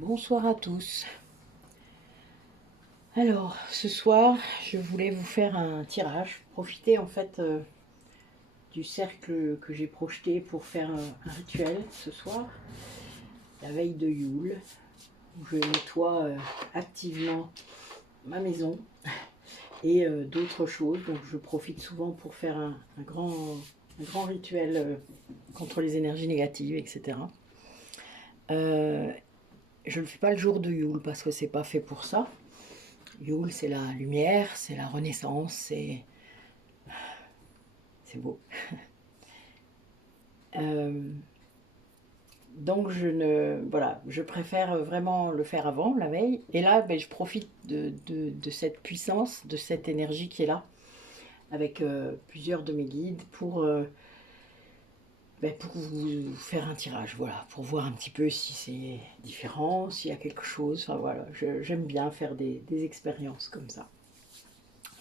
Bonsoir à tous. Alors, ce soir, je voulais vous faire un tirage, profiter en fait du cercle que j'ai projeté pour faire un rituel ce soir, la veille de Yule, où je nettoie activement ma maison et d'autres choses. Donc, je profite souvent pour faire un grand rituel contre les énergies négatives, etc. Je ne le fais pas le jour de Yule parce que c'est pas fait pour ça. Yule, c'est la lumière, c'est la renaissance, c'est beau. Euh, donc je préfère vraiment le faire avant, la veille. Et là, ben, je profite de cette puissance, de cette énergie qui est là, avec plusieurs de mes guides pour vous faire un tirage, voilà, pour voir un petit peu si c'est différent, s'il y a quelque chose. Enfin voilà, j'aime bien faire des expériences comme ça.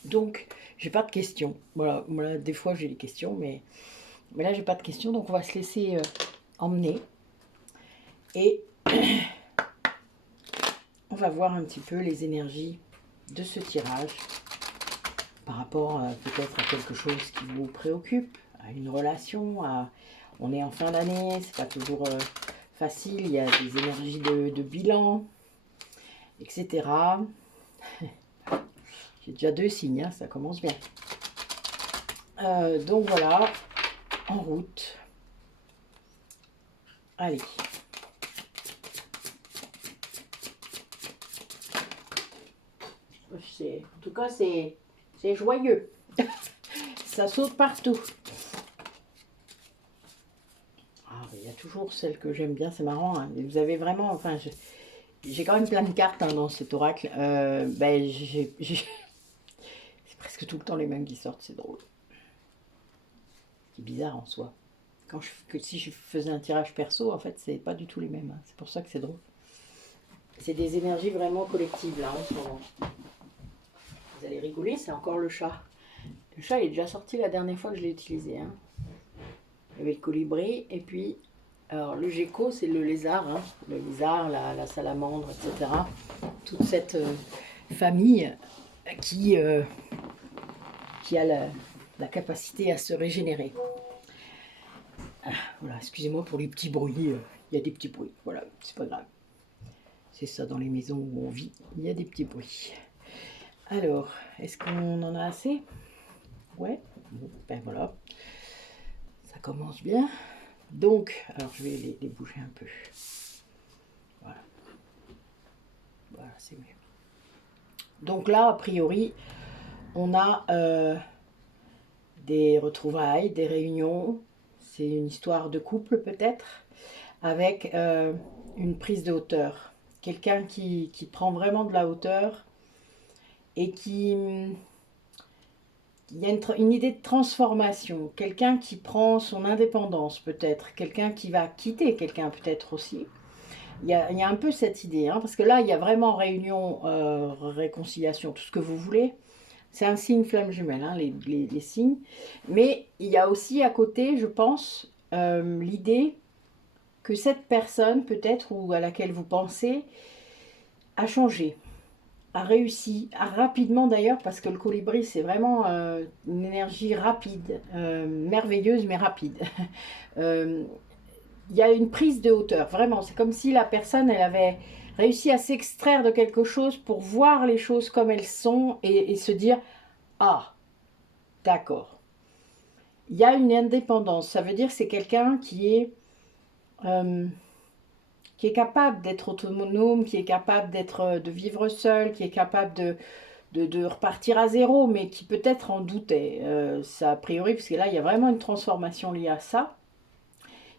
Donc, j'ai pas de questions. Voilà, des fois j'ai des questions, mais là j'ai pas de questions, donc on va se laisser emmener. Et on va voir un petit peu les énergies de ce tirage par rapport peut-être à quelque chose qui vous préoccupe, à une relation, on est en fin d'année, c'est pas toujours facile, il y a des énergies de bilan, etc. J'ai déjà 2 signes, hein, ça commence bien. Donc voilà, en route. Allez. En tout cas, c'est joyeux. Ça saute partout. Ah, il y a toujours celle que j'aime bien, c'est marrant. Hein. Vous avez vraiment, enfin, j'ai quand même plein de cartes hein, dans cet oracle. C'est presque tout le temps les mêmes qui sortent, c'est drôle. C'est bizarre en soi. Si je faisais un tirage perso, en fait, c'est pas du tout les mêmes. Hein. C'est pour ça que c'est drôle. C'est des énergies vraiment collectives là en ce moment. Vous allez rigoler, c'est encore le chat. Le chat il est déjà sorti la dernière fois que je l'ai utilisé. Hein. Il y avait le colibri et puis alors le gecko c'est le lézard, hein. Le lézard, la salamandre, etc. Toute cette famille qui, qui a la capacité à se régénérer. Ah, voilà, excusez-moi pour les petits bruits. Il y a des petits bruits, voilà, c'est pas grave. C'est ça dans les maisons où on vit, il y a des petits bruits. Alors, est-ce qu'on en a assez? Ouais, bon, ben voilà. Ça commence bien. Donc, alors je vais les bouger un peu. Voilà. Voilà, c'est mieux. Donc là, a priori, on a des retrouvailles, des réunions. C'est une histoire de couple peut-être, avec une prise de hauteur. Quelqu'un qui prend vraiment de la hauteur et qui... Il y a une idée de transformation. Quelqu'un qui prend son indépendance peut-être. Quelqu'un qui va quitter quelqu'un peut-être aussi. Il y a un peu cette idée, hein, parce que là, il y a vraiment réunion, réconciliation, tout ce que vous voulez. C'est un signe flamme jumelle, hein, les signes. Mais il y a aussi à côté, je pense, l'idée que cette personne, peut-être, ou à laquelle vous pensez, a changé, a réussi, a rapidement d'ailleurs, parce que le colibri, c'est vraiment une énergie rapide, merveilleuse, mais rapide. Il y a une prise de hauteur, vraiment. C'est comme si la personne, elle avait réussi à s'extraire de quelque chose pour voir les choses comme elles sont et se dire « Ah, d'accord ». Il y a une indépendance, ça veut dire que c'est quelqu'un euh, qui est capable d'être autonome, qui est capable de vivre seul, qui est capable de repartir à zéro, mais qui peut-être en doutait. Ça a priori, parce que là, il y a vraiment une transformation liée à ça,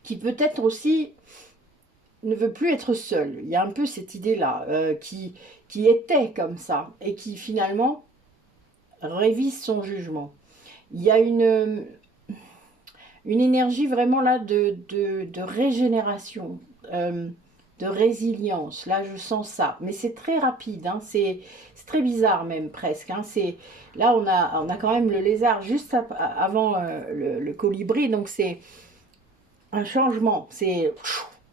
qui peut-être aussi ne veut plus être seul. Il y a un peu cette idée-là, qui était comme ça, et qui finalement révise son jugement. Il y a une énergie vraiment là de régénération, de résilience. Là, je sens ça. Mais c'est très rapide, hein, c'est très bizarre même presque. Hein, là, on a quand même le lézard juste avant le colibri, donc c'est un changement. C'est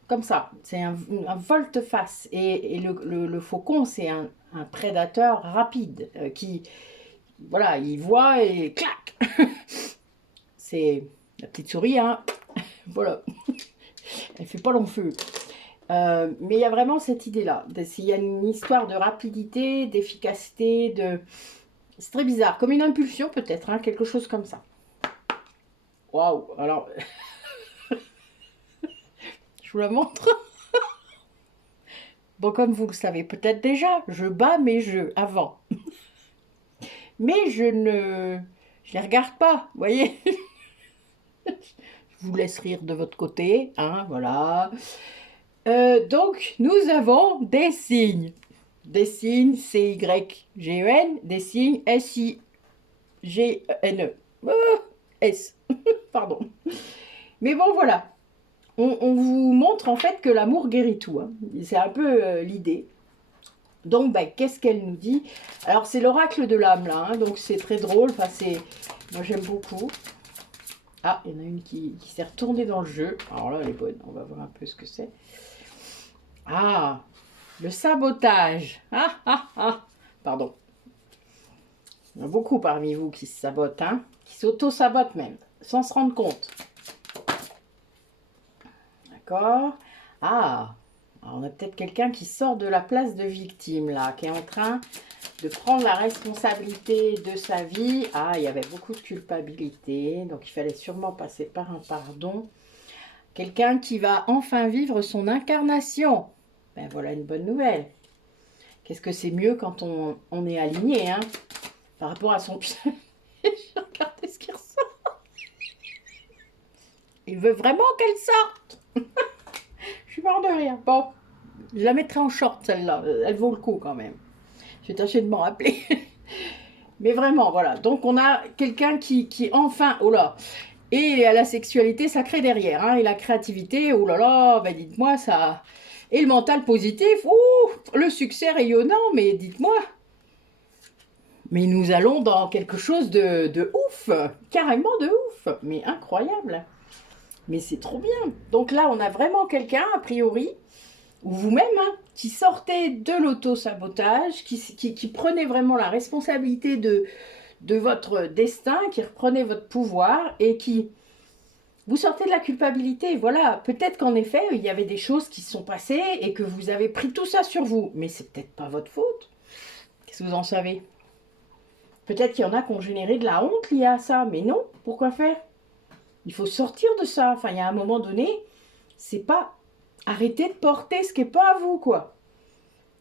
comme ça. C'est un volte-face. Et le faucon, c'est un prédateur rapide qui, voilà, il voit et clac. C'est la petite souris, hein. Voilà. Elle fait pas long feu. Mais il y a vraiment cette idée-là. Il y a une histoire de rapidité, d'efficacité, de... C'est très bizarre. Comme une impulsion peut-être, hein, quelque chose comme ça. Waouh. Alors, je vous la montre. Bon, comme vous le savez peut-être déjà, je bats mes jeux avant. Mais je les regarde pas, vous voyez. Je vous laisse rire de votre côté, hein, voilà. Donc, nous avons des signes. Des signes C-Y-G-E-N, des signes S-I-G-N-E. S, pardon. Mais bon, voilà. On vous montre en fait que l'amour guérit tout. Hein. C'est un peu l'idée. Donc, ben, qu'est-ce qu'elle nous dit? Alors, c'est l'oracle de l'âme, là. Hein, donc, c'est très drôle. Enfin, moi, j'aime beaucoup. Ah, il y en a une qui s'est retournée dans le jeu. Alors là, elle est bonne. On va voir un peu ce que c'est. Ah, le sabotage. Ah, ah, ah. Pardon. Il y en a beaucoup parmi vous qui se sabotent, hein, qui s'auto-sabotent même, sans se rendre compte. D'accord. Ah, alors on a peut-être quelqu'un qui sort de la place de victime, là, qui est en train de prendre la responsabilité de sa vie. Ah, il y avait beaucoup de culpabilité, donc il fallait sûrement passer par un pardon. Quelqu'un qui va enfin vivre son incarnation. Ben voilà une bonne nouvelle. Qu'est-ce que c'est mieux quand on est aligné, hein, par rapport à son... Regardez ce qu'il ressort. Il veut vraiment qu'elle sorte. Je suis mort de rire. Bon, je la mettrai en short, celle-là. Elle vaut le coup, quand même. Je vais tâcher de m'en rappeler. Mais vraiment, voilà. Donc, on a quelqu'un qui enfin... Oh là. Et à la sexualité sacrée derrière. Hein, et la créativité. Oh là là, ben dites-moi, ça... Et le mental positif. Ouh, le succès rayonnant. Mais dites-moi... Mais nous allons dans quelque chose de ouf, carrément de ouf, mais incroyable. Mais c'est trop bien. Donc là, on a vraiment quelqu'un, a priori, ou vous-même, hein, qui sortait de l'auto-sabotage, qui prenait vraiment la responsabilité de votre destin, qui reprenait votre pouvoir et qui... Vous sortez de la culpabilité, voilà. Peut-être qu'en effet, il y avait des choses qui se sont passées et que vous avez pris tout ça sur vous. Mais c'est peut-être pas votre faute. Qu'est-ce que vous en savez ? Peut-être qu'il y en a qui ont généré de la honte liée à ça, mais non, pourquoi faire? Il faut sortir de ça. Enfin, il y a un moment donné, c'est pas arrêter de porter ce qui n'est pas à vous, quoi.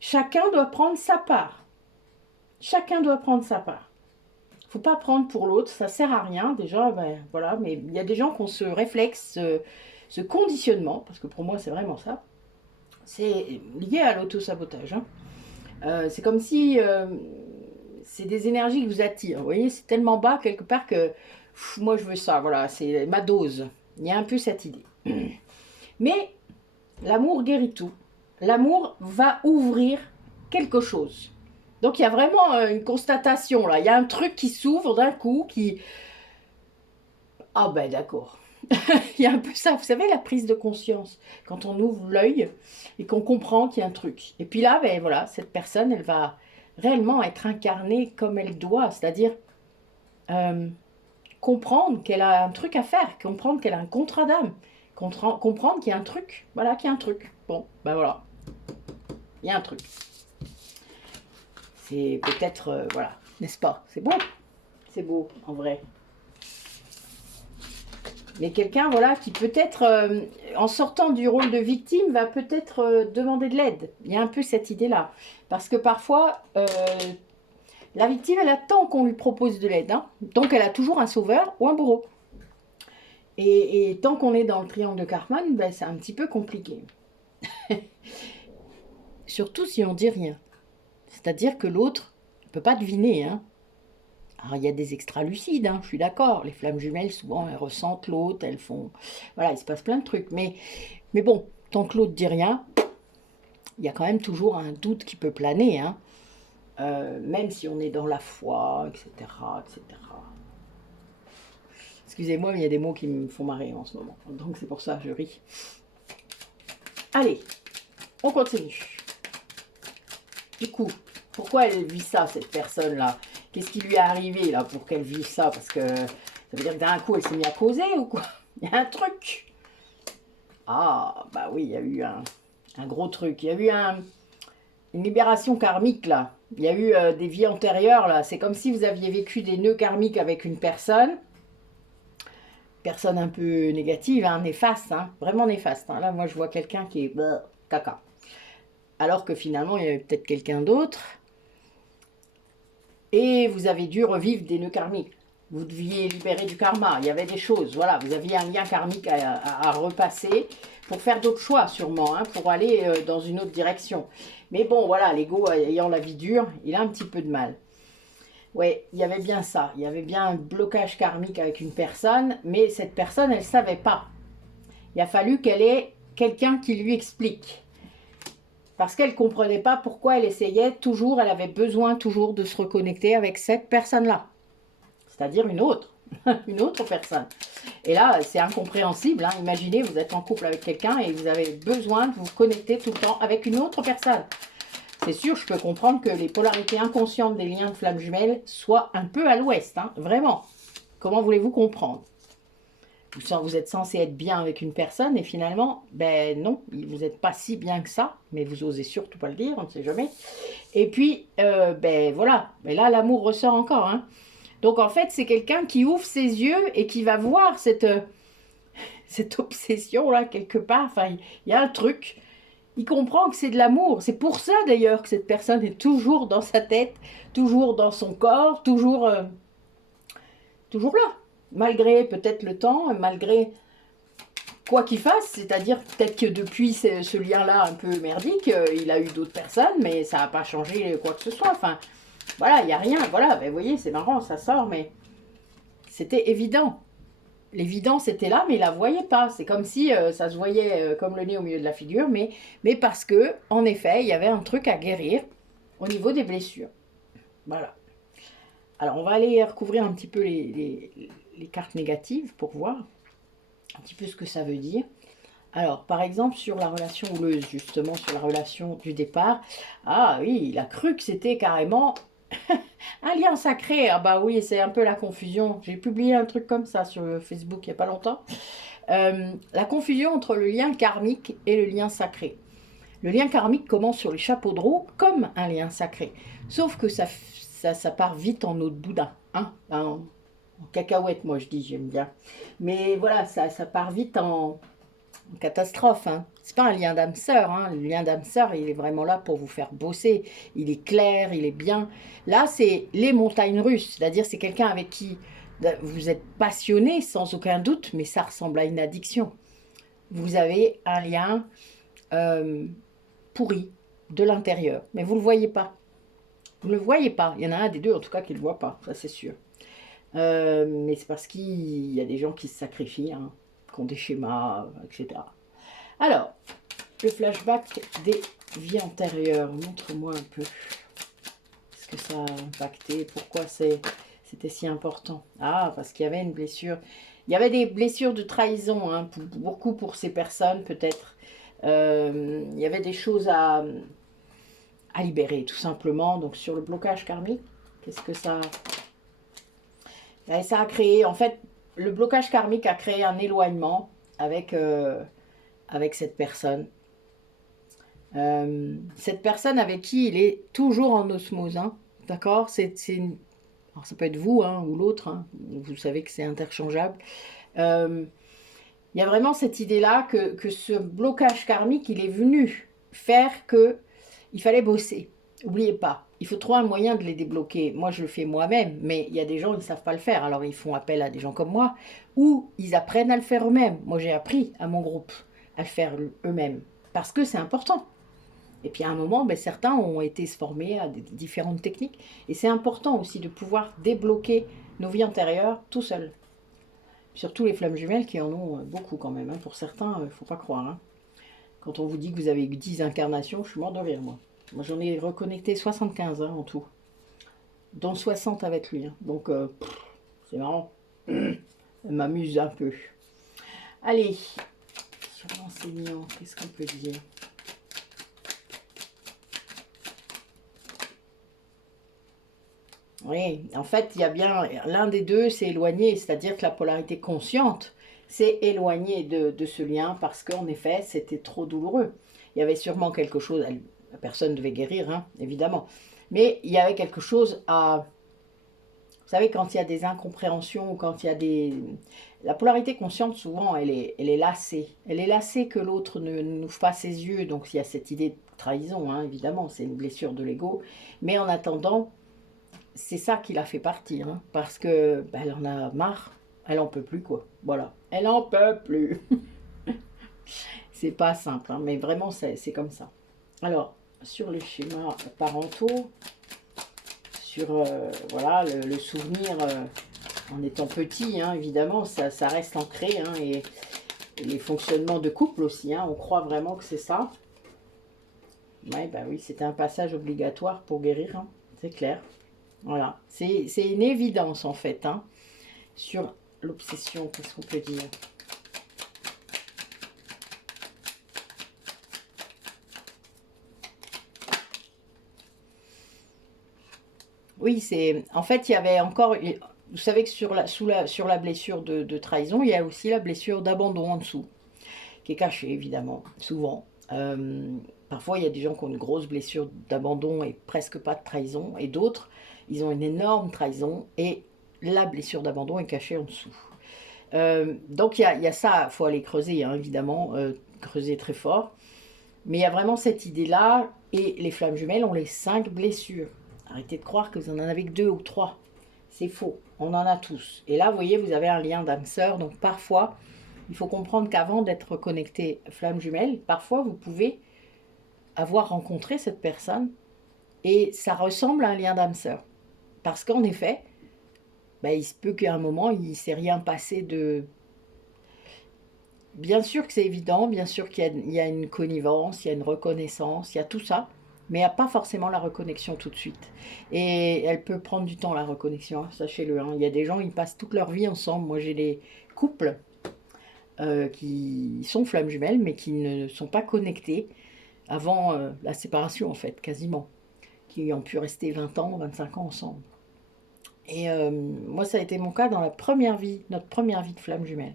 Chacun doit prendre sa part. Chacun doit prendre sa part. Il ne faut pas prendre pour l'autre, ça sert à rien, déjà, ben, voilà, mais il y a des gens qui ont ce réflexe, ce conditionnement, parce que pour moi, c'est vraiment ça. C'est lié à l'auto-sabotage. Hein. C'est comme si... c'est des énergies qui vous attirent. Vous voyez, c'est tellement bas quelque part que moi je veux ça. Voilà, c'est ma dose. Il y a un peu cette idée. Mais l'amour guérit tout. L'amour va ouvrir quelque chose. Donc il y a vraiment une constatation là. Il y a un truc qui s'ouvre d'un coup qui... Ah ben d'accord. Il y a un peu ça. Vous savez, la prise de conscience. Quand on ouvre l'œil et qu'on comprend qu'il y a un truc. Et puis là, ben voilà, cette personne, elle va réellement être incarnée comme elle doit, c'est-à-dire comprendre qu'elle a un truc à faire, comprendre qu'elle a un contrat d'âme, comprendre qu'il y a un truc, voilà, qu'il y a un truc. Bon, ben voilà, il y a un truc. C'est peut-être, voilà, n'est-ce pas? C'est beau, en vrai. Mais quelqu'un, voilà, qui peut-être, en sortant du rôle de victime, va peut-être demander de l'aide. Il y a un peu cette idée-là. Parce que parfois, la victime, elle attend qu'on lui propose de l'aide. Hein. Donc, elle a toujours un sauveur ou un bourreau. Et tant qu'on est dans le triangle de Karman, ben, c'est un petit peu compliqué. Surtout si on dit rien. C'est-à-dire que l'autre ne peut pas deviner. Hein. Alors, il y a des extra-lucides, hein, je suis d'accord. Les flammes jumelles, souvent, elles ressentent l'autre, elles font... Voilà, il se passe plein de trucs. Mais bon, tant que l'autre dit rien, il y a quand même toujours un doute qui peut planer. Hein. Même si on est dans la foi, etc., etc. Excusez-moi, mais il y a des mots qui me font marrer en ce moment. Donc c'est pour ça que je ris. Allez, on continue. Du coup, pourquoi elle vit ça, cette personne-là? Qu'est-ce qui lui est arrivé, là, pour qu'elle vive ça? Parce que ça veut dire que d'un coup, elle s'est mise à causer, ou quoi? Il y a un truc. Ah, bah oui, il y a eu un gros truc. Il y a eu une libération karmique, là. Il y a eu des vies antérieures, là. C'est comme si vous aviez vécu des nœuds karmiques avec une personne. Personne un peu négative, hein, néfaste, hein, vraiment néfaste. Hein. Là, moi, je vois quelqu'un qui est caca. Alors que finalement, il y avait peut-être quelqu'un d'autre. Et vous avez dû revivre des nœuds karmiques. Vous deviez libérer du karma. Il y avait des choses. Voilà, vous aviez un lien karmique à repasser pour faire d'autres choix, sûrement, hein, pour aller dans une autre direction. Mais bon, voilà, l'ego ayant la vie dure, il a un petit peu de mal. Oui, il y avait bien ça. Il y avait bien un blocage karmique avec une personne, mais cette personne, elle ne savait pas. Il a fallu qu'elle ait quelqu'un qui lui explique. Parce qu'elle ne comprenait pas pourquoi elle essayait toujours, elle avait besoin toujours de se reconnecter avec cette personne-là. C'est-à-dire une autre, une autre personne. Et là, c'est incompréhensible. Hein. Imaginez, vous êtes en couple avec quelqu'un et vous avez besoin de vous connecter tout le temps avec une autre personne. C'est sûr, je peux comprendre que les polarités inconscientes des liens de flammes jumelles soient un peu à l'ouest, hein, vraiment. Comment voulez-vous comprendre? Vous êtes censé être bien avec une personne et finalement, ben non, vous n'êtes pas si bien que ça, mais vous osez surtout pas le dire, on ne sait jamais. Et puis, ben voilà, mais là l'amour ressort encore. Hein. Donc en fait, c'est quelqu'un qui ouvre ses yeux et qui va voir cette obsession-là quelque part. Enfin, il y a un truc. Il comprend que c'est de l'amour. C'est pour ça d'ailleurs que cette personne est toujours dans sa tête, toujours dans son corps, toujours là. Malgré peut-être le temps, malgré quoi qu'il fasse, c'est-à-dire peut-être que depuis ce lien-là un peu merdique, il a eu d'autres personnes, mais ça n'a pas changé quoi que ce soit. Enfin, voilà, il n'y a rien. Voilà, ben, vous voyez, c'est marrant, ça sort, mais c'était évident. L'évidence était là, mais il ne la voyait pas. C'est comme si ça se voyait comme le nez au milieu de la figure, mais parce que, en effet, il y avait un truc à guérir au niveau des blessures. Voilà. Alors, on va aller recouvrir un petit peu les cartes négatives pour voir un petit peu ce que ça veut dire. Alors, par exemple, sur la relation houleuse, justement, sur la relation du départ, ah oui, il a cru que c'était carrément un lien sacré. Ah bah oui, c'est un peu la confusion. J'ai publié un truc comme ça sur Facebook il n'y a pas longtemps. La confusion entre le lien karmique et le lien sacré. Le lien karmique commence sur les chapeaux de roue comme un lien sacré. Sauf que ça part vite en eau de boudin. Hein, en cacahuète, moi je dis, j'aime bien. Mais voilà, ça part vite en catastrophe. Hein. C'est pas un lien d'âme sœur. Hein. Le lien d'âme sœur, il est vraiment là pour vous faire bosser. Il est clair, il est bien. Là, c'est les montagnes russes. C'est-à-dire, c'est quelqu'un avec qui vous êtes passionné, sans aucun doute, mais ça ressemble à une addiction. Vous avez un lien pourri de l'intérieur, mais vous ne le voyez pas. Vous ne le voyez pas. Il y en a un des deux, en tout cas, qui ne le voit pas. Ça, c'est sûr. Mais c'est parce qu'il y a des gens qui se sacrifient, hein, qui ont des schémas, etc. Alors, le flashback des vies antérieures. Montre-moi un peu ce que ça a impacté, pourquoi c'était si important. Ah, parce qu'il y avait une blessure. Il y avait des blessures de trahison, hein, beaucoup pour ces personnes, peut-être. Il y avait des choses à libérer, tout simplement. Donc, sur le blocage karmique, qu'est-ce que ça... Ben, ça a créé, en fait, le blocage karmique a créé un éloignement avec cette personne. Cette personne avec qui il est toujours en osmose, hein, d'accord, alors ça peut être vous, hein, ou l'autre, hein, vous savez que c'est interchangeable. Il y a vraiment cette idée-là que ce blocage karmique, il est venu faire qu'il fallait bosser. N'oubliez pas, il faut trouver un moyen de les débloquer. Moi, je le fais moi-même, mais il y a des gens qui ne savent pas le faire. Alors, ils font appel à des gens comme moi, ou ils apprennent à le faire eux-mêmes. Moi, j'ai appris à mon groupe à le faire eux-mêmes, parce que c'est important. Et puis à un moment, ben, certains ont été se former à des différentes techniques. Et c'est important aussi de pouvoir débloquer nos vies antérieures tout seul. Surtout les flammes jumelles qui en ont beaucoup quand même. Hein. Pour certains, il ne faut pas croire. Hein. Quand on vous dit que vous avez eu 10 incarnations, je suis mort de rire, moi. Moi, j'en ai reconnecté 75 hein, en tout. Dont 60 avec lui. Hein. Donc, c'est marrant. Elle m'amuse un peu. Allez, Renseignant, qu'est-ce qu'on peut dire? Oui, en fait, il y a bien l'un des deux, c'est éloigné, c'est-à-dire que la polarité consciente s'est éloignée de ce lien parce qu'en effet, c'était trop douloureux. Il y avait sûrement quelque chose, la personne devait guérir, hein, évidemment, mais il y avait quelque chose à... Vous savez, quand il y a des incompréhensions ou quand il y a des... La polarité consciente, souvent, elle est lassée. Elle est lassée que l'autre ne n'ouvre pas ses yeux, donc il y a cette idée de trahison, hein, évidemment, c'est une blessure de l'ego, mais en attendant c'est ça qui l'a fait partir, hein, parce que ben, elle en a marre, elle en peut plus quoi. Voilà, elle en peut plus. C'est pas simple, hein, mais vraiment c'est comme ça. Alors sur les schémas parentaux, sur voilà le souvenir en étant petit, hein, évidemment, ça reste ancré, hein, et les fonctionnements de couple aussi, hein, on croit vraiment que c'est ça. Ouais, bah oui, c'était un passage obligatoire pour guérir, hein, c'est clair. Voilà, c'est une évidence en fait, hein, sur l'obsession, qu'est-ce qu'on peut dire? Oui, c'est... En fait, il y avait encore... Vous savez que sur la blessure de trahison, il y a aussi la blessure d'abandon en dessous, qui est cachée, évidemment, souvent. Parfois, il y a des gens qui ont une grosse blessure d'abandon et presque pas de trahison, et d'autres, ils ont une énorme trahison, et la blessure d'abandon est cachée en dessous. Donc, il y a ça, il faut aller creuser, hein, évidemment, creuser très fort. Mais il y a vraiment cette idée-là, et les flammes jumelles ont les 5 blessures. Arrêtez de croire que vous en avez que 2 ou 3. C'est faux, on en a tous. Et là, vous voyez, vous avez un lien d'âme-sœur, donc parfois, il faut comprendre qu'avant d'être connecté flamme jumelle, parfois vous pouvez avoir rencontré cette personne, et ça ressemble à un lien d'âme-sœur. Parce qu'en effet, ben, il se peut qu'à un moment, il ne s'est rien passé de... Bien sûr que c'est évident, bien sûr qu'il y a une connivence, il y a une reconnaissance, il y a tout ça, mais il n'y a pas forcément la reconnexion tout de suite. Et elle peut prendre du temps, la reconnexion, hein, sachez-le, hein. Il y a des gens, ils passent toute leur vie ensemble. Moi, j'ai des couples qui sont flammes jumelles, mais qui ne sont pas connectés avant la séparation, en fait, quasiment. Qui ont pu rester 20 ans, 25 ans ensemble. Et moi, ça a été mon cas dans la première vie, notre première vie de flammes jumelles.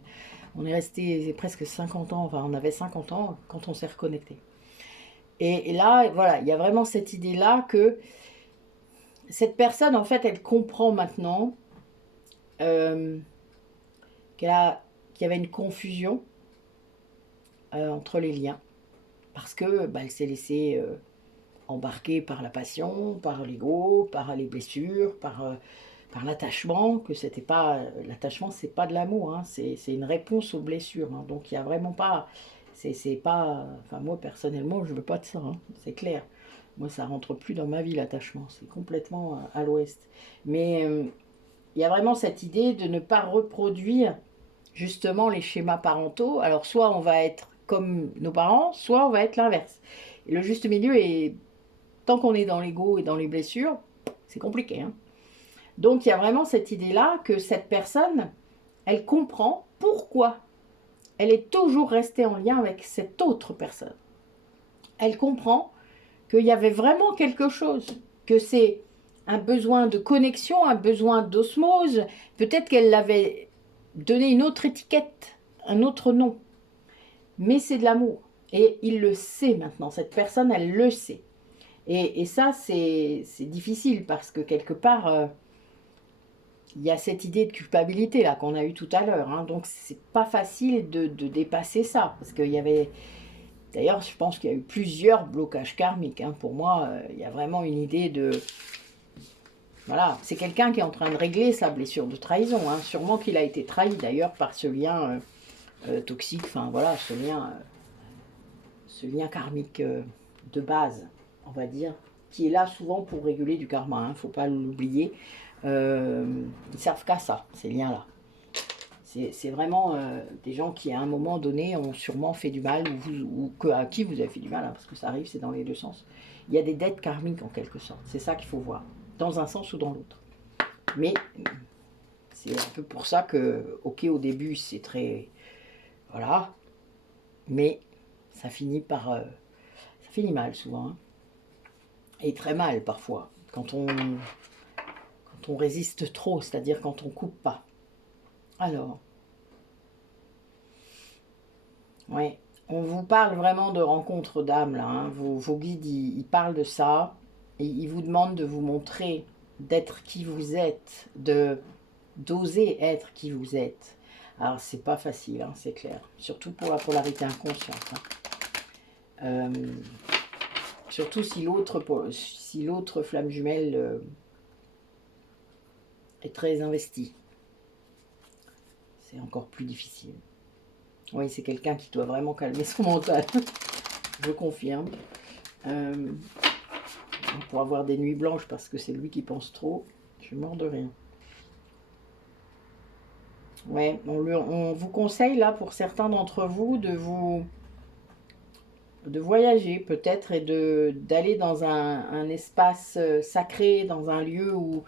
On est resté presque 50 ans, enfin on avait 50 ans quand on s'est reconnecté. Et là, voilà, il y a vraiment cette idée-là que cette personne, en fait, elle comprend maintenant euh, qu'il y avait une confusion entre les liens. Parce que bah, elle s'est laissée embarquer par la passion, par l'ego, par les blessures, par l'attachement, que c'était pas... L'attachement, c'est pas de l'amour, hein, c'est une réponse aux blessures. Hein, donc il n'y a vraiment pas... C'est pas... Enfin moi, personnellement, je veux pas de ça, hein, c'est clair. Moi, ça rentre plus dans ma vie, l'attachement. C'est complètement à l'ouest. Mais il y a vraiment cette idée de ne pas reproduire justement les schémas parentaux. Alors soit on va être comme nos parents, soit on va être l'inverse. Et le juste milieu est... Tant qu'on est dans l'ego et dans les blessures, c'est compliqué, hein. Donc il y a vraiment cette idée-là que cette personne, elle comprend pourquoi elle est toujours restée en lien avec cette autre personne. Elle comprend qu'il y avait vraiment quelque chose, que c'est un besoin de connexion, un besoin d'osmose. Peut-être qu'elle l'avait donné une autre étiquette, un autre nom, mais c'est de l'amour. Et il le sait maintenant, cette personne, elle le sait. Et ça, c'est difficile parce que quelque part, il y a cette idée de culpabilité là qu'on a eue tout à l'heure, hein. Donc c'est pas facile de dépasser ça, parce qu'il y avait... D'ailleurs, je pense qu'il y a eu plusieurs blocages karmiques, hein. Pour moi, il y a vraiment une idée de... Voilà, c'est quelqu'un qui est en train de régler sa blessure de trahison, hein. Sûrement qu'il a été trahi d'ailleurs par ce lien toxique, enfin voilà, ce lien karmique de base, on va dire, qui est là souvent pour réguler du karma, hein, faut pas l'oublier. Ils servent qu'à ça, ces liens-là. C'est vraiment des gens qui, à un moment donné, ont sûrement fait du mal, à qui vous avez fait du mal, hein, parce que ça arrive, c'est dans les deux sens. Il y a des dettes karmiques, en quelque sorte. C'est ça qu'il faut voir, dans un sens ou dans l'autre. Mais c'est un peu pour ça que, ok, au début, c'est très... Voilà. Mais ça finit ça finit mal souvent, hein. Et très mal parfois, quand on résiste trop, c'est-à-dire quand on coupe pas. Alors, ouais, on vous parle vraiment de rencontre d'âme là, hein. Vos guides, ils parlent de ça, et ils vous demandent de vous montrer, d'être qui vous êtes, d'oser être qui vous êtes. Alors c'est pas facile, hein, c'est clair, surtout pour la polarité inconsciente, hein. Surtout si l'autre flamme jumelle est très investie, c'est encore plus difficile. Oui, c'est quelqu'un qui doit vraiment calmer son mental, je confirme. Pour avoir des nuits blanches parce que c'est lui qui pense trop, je suis mort de rire. Ouais, on vous conseille là pour certains d'entre vous de voyager peut-être et d'aller dans un espace sacré, dans un lieu où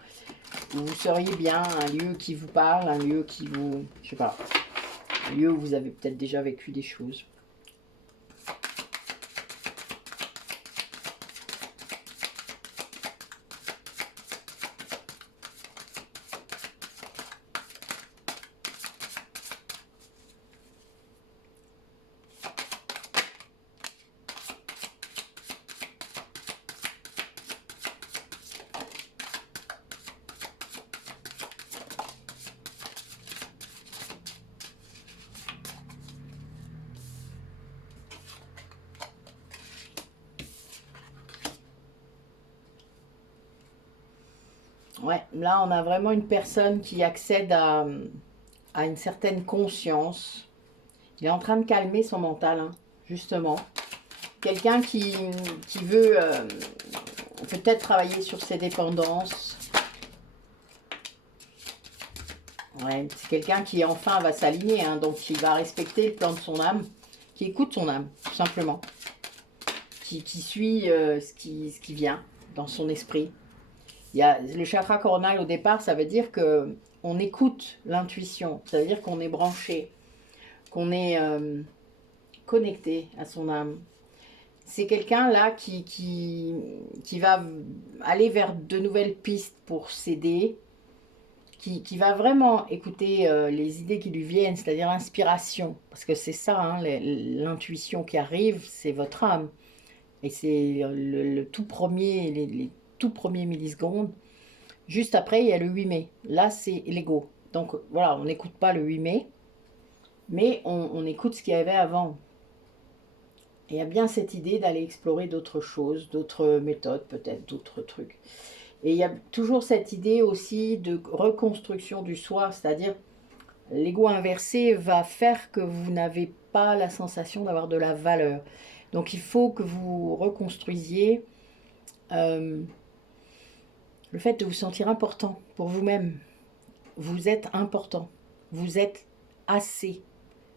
vous seriez bien, un lieu qui vous parle, un lieu qui vous, je sais pas, un lieu où vous avez peut-être déjà vécu des choses. Ouais, là on a vraiment une personne qui accède à une certaine conscience. Il est en train de calmer son mental, hein, justement. Quelqu'un qui veut peut-être travailler sur ses dépendances. Ouais, c'est quelqu'un qui enfin va s'aligner, hein, donc qui va respecter le plan de son âme, qui écoute son âme, tout simplement. Qui suit ce qui vient dans son esprit. Il y a le chakra coronal au départ, ça veut dire que on écoute l'intuition, ça veut dire qu'on est branché, qu'on est connecté à son âme. C'est quelqu'un là qui va aller vers de nouvelles pistes pour s'aider, qui va vraiment écouter les idées qui lui viennent, c'est-à-dire l'inspiration, parce que c'est ça, hein, l'intuition qui arrive, c'est votre âme. Et c'est le tout premier, les tout premiers millisecondes. Juste après, il y a le 8 mai. Là, c'est l'ego. Donc voilà, on n'écoute pas le 8 mai, mais on écoute ce qu'il y avait avant. Et il y a bien cette idée d'aller explorer d'autres choses, d'autres méthodes, peut-être d'autres trucs. Et il y a toujours cette idée aussi de reconstruction du soi, c'est-à-dire l'ego inversé va faire que vous n'avez pas la sensation d'avoir de la valeur. Donc il faut que vous reconstruisiez le fait de vous sentir important pour vous-même. Vous êtes important, vous êtes assez,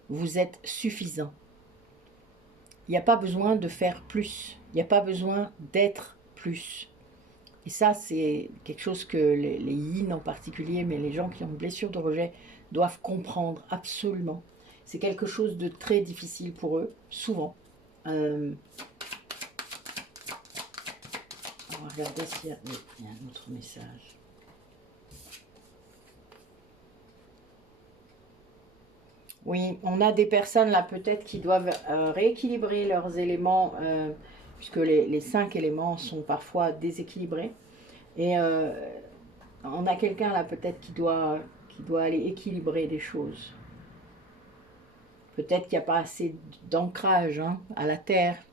vous êtes suffisant. Il n'y a pas besoin de faire plus, il n'y a pas besoin d'être plus. Et ça, c'est quelque chose que les yin en particulier, mais les gens qui ont une blessure de rejet doivent comprendre absolument. C'est quelque chose de très difficile pour eux, souvent. On va regarder s'il y a... Oui, il y a un autre message. Oui, on a des personnes là peut-être qui doivent rééquilibrer leurs éléments, puisque les 5 éléments sont parfois déséquilibrés. Et on a quelqu'un là peut-être qui doit aller équilibrer des choses. Peut-être qu'il n'y a pas assez d'ancrage, hein, à la terre.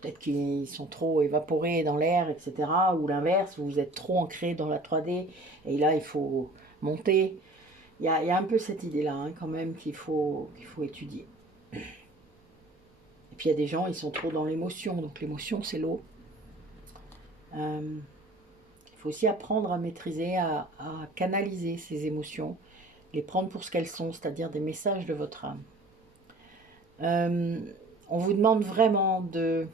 Peut-être qu'ils sont trop évaporés dans l'air, etc. Ou l'inverse, vous êtes trop ancré dans la 3D. Et là, il faut monter. Il y a un peu cette idée-là, hein, quand même, qu'il faut étudier. Et puis il y a des gens, ils sont trop dans l'émotion. Donc l'émotion, c'est l'eau. Il faut aussi apprendre à maîtriser, à canaliser ces émotions, les prendre pour ce qu'elles sont, c'est-à-dire des messages de votre âme. On vous demande vraiment de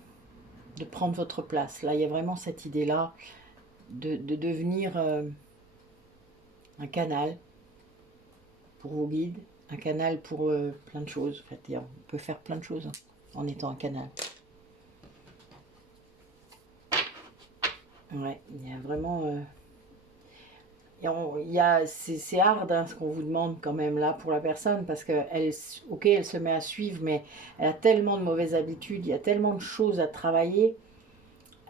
prendre votre place. Là, il y a vraiment cette idée-là de devenir un canal pour vos guides, un canal pour plein de choses. En fait, on peut faire plein de choses hein, en étant un canal. Ouais, il y a vraiment... c'est hard hein, ce qu'on vous demande quand même là pour la personne parce que ok, elle se met à suivre, mais elle a tellement de mauvaises habitudes, il y a tellement de choses à travailler.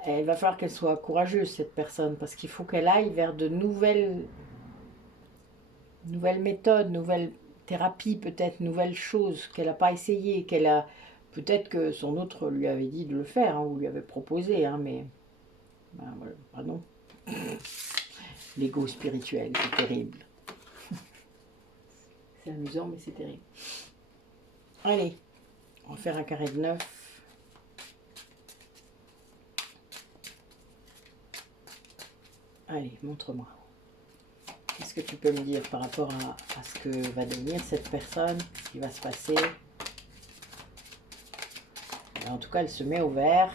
Il va falloir qu'elle soit courageuse cette personne parce qu'il faut qu'elle aille vers de nouvelles méthodes, nouvelles thérapies peut-être, nouvelles choses qu'elle n'a pas essayé, qu'elle a peut-être que son autre lui avait dit de le faire hein, ou lui avait proposé, hein, mais ben, voilà, ah non. L'ego spirituel, c'est terrible. C'est amusant, mais c'est terrible. Allez, on va faire un carré de 9. Allez, montre-moi. Qu'est-ce que tu peux me dire par rapport à ce que va devenir cette personne, ce qui va se passer? Alors, en tout cas, elle se met au vert.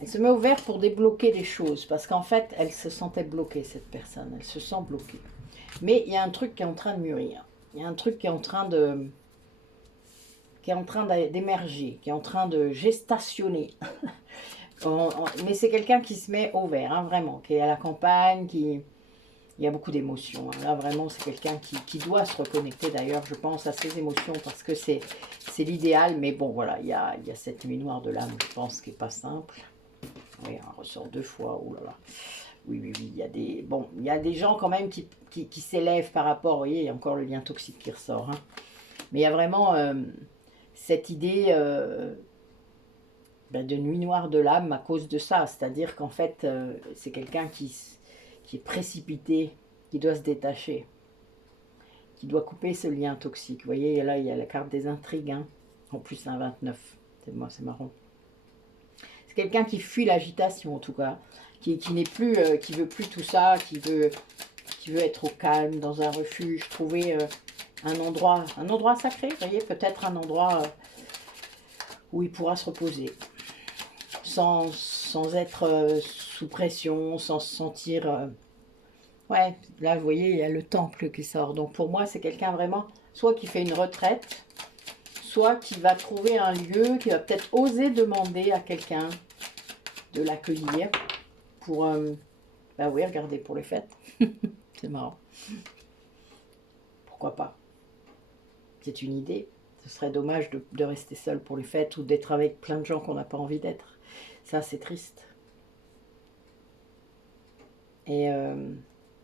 Elle se met au vert pour débloquer des choses, parce qu'en fait, elle se sentait bloquée, cette personne. Elle se sent bloquée. Mais il y a un truc qui est en train de mûrir. Il y a un truc qui est en train de... qui est en train d'émerger, qui est en train de gestationner. Mais c'est quelqu'un qui se met au vert, hein, vraiment, qui est à la campagne, qui... Il y a beaucoup d'émotions. Hein. Là, vraiment, c'est quelqu'un qui doit se reconnecter, d'ailleurs, je pense, à ses émotions, parce que c'est l'idéal. Mais bon, voilà, il y a cette nuit noire de l'âme, je pense, qui n'est pas simple. Oui, on ressort 2 fois, oh là là. Oui, oui, oui, il y a des... Bon, il y a des gens quand même qui s'élèvent par rapport, vous voyez, il y a encore le lien toxique qui ressort. Hein. Mais il y a vraiment cette idée de nuit noire de l'âme à cause de ça. C'est-à-dire qu'en fait, c'est quelqu'un qui est précipité, qui doit se détacher, qui doit couper ce lien toxique. Vous voyez, là, il y a la carte des intrigues. Hein. En plus, un 29. C'est marrant. C'est quelqu'un qui fuit l'agitation, en tout cas. Qui n'est plus, qui veut plus tout ça, qui veut être au calme, dans un refuge, trouver un endroit sacré, vous voyez, peut-être un endroit où il pourra se reposer, sans être sous pression, sans se sentir... Ouais, là, vous voyez, il y a le temple qui sort. Donc, pour moi, c'est quelqu'un vraiment, soit qui fait une retraite, soit qui va trouver un lieu, qui va peut-être oser demander à quelqu'un de l'accueillir pour... bah oui, regardez, pour les fêtes. C'est marrant. Pourquoi pas? C'est une idée. Ce serait dommage de rester seul pour les fêtes ou d'être avec plein de gens qu'on n'a pas envie d'être. Ça, c'est triste. Et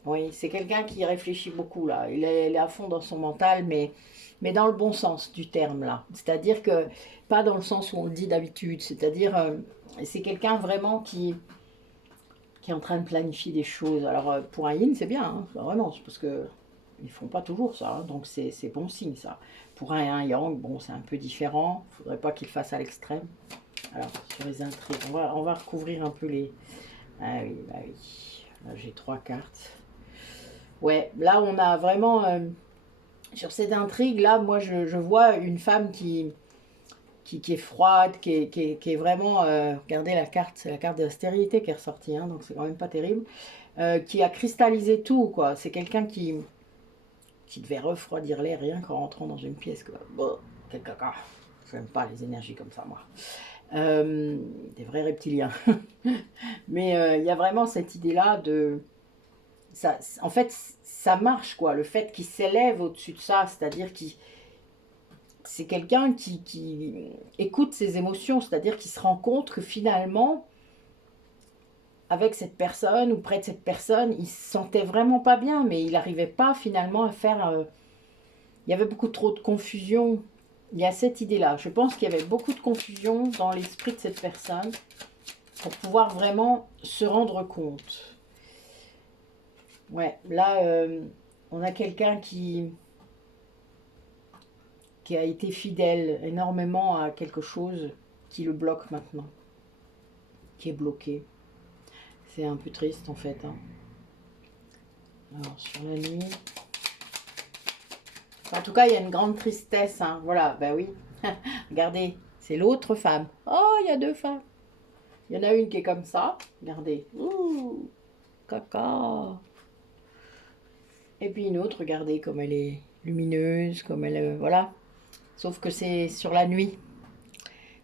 oui, c'est quelqu'un qui réfléchit beaucoup, là. Il est à fond dans son mental, mais dans le bon sens du terme, là. C'est-à-dire que, pas dans le sens où on le dit d'habitude. C'est-à-dire, c'est quelqu'un vraiment qui est en train de planifier des choses. Alors, pour un yin, c'est bien, hein, vraiment, parce que ils font pas toujours ça, hein, donc c'est bon signe, ça. Pour un yang, bon, c'est un peu différent. Il ne faudrait pas qu'il fasse à l'extrême. Alors, sur les intrigues, on va recouvrir un peu les... Ah oui, bah oui. Là, j'ai 3 cartes. Ouais, là, on a vraiment... sur cette intrigue, là, moi, je vois une femme qui est froide, qui est vraiment... regardez la carte, c'est la carte de la stérilité qui est ressortie, hein, donc c'est quand même pas terrible. Qui a cristallisé tout, quoi. C'est quelqu'un qui devait refroidir l'air rien qu'en rentrant dans une pièce. Quoi. Bon, quel caca. Je n'aime pas les énergies comme ça, moi. Des vrais reptiliens. Mais il y a vraiment cette idée-là de... Ça, en fait, ça marche, quoi. Le fait qu'il s'élève au-dessus de ça, c'est-à-dire qu'il... C'est quelqu'un qui écoute ses émotions, c'est-à-dire qu'il se rend compte que finalement, avec cette personne ou près de cette personne, il se sentait vraiment pas bien, mais il n'arrivait pas finalement à faire... il y avait beaucoup trop de confusion. Il y a cette idée-là. Je pense qu'il y avait beaucoup de confusion dans l'esprit de cette personne pour pouvoir vraiment se rendre compte. Ouais, là, on a quelqu'un qui a été fidèle énormément à quelque chose qui le bloque maintenant, qui est bloqué. C'est un peu triste en fait. Hein. Alors, sur la nuit... En tout cas, il y a une grande tristesse. Hein. Voilà, ben oui. Regardez, c'est l'autre femme. Oh, il y a 2 femmes. Il y en a une qui est comme ça. Regardez. Ouh, caca. Et puis une autre, regardez comme elle est lumineuse, comme elle... voilà. Sauf que c'est sur la nuit.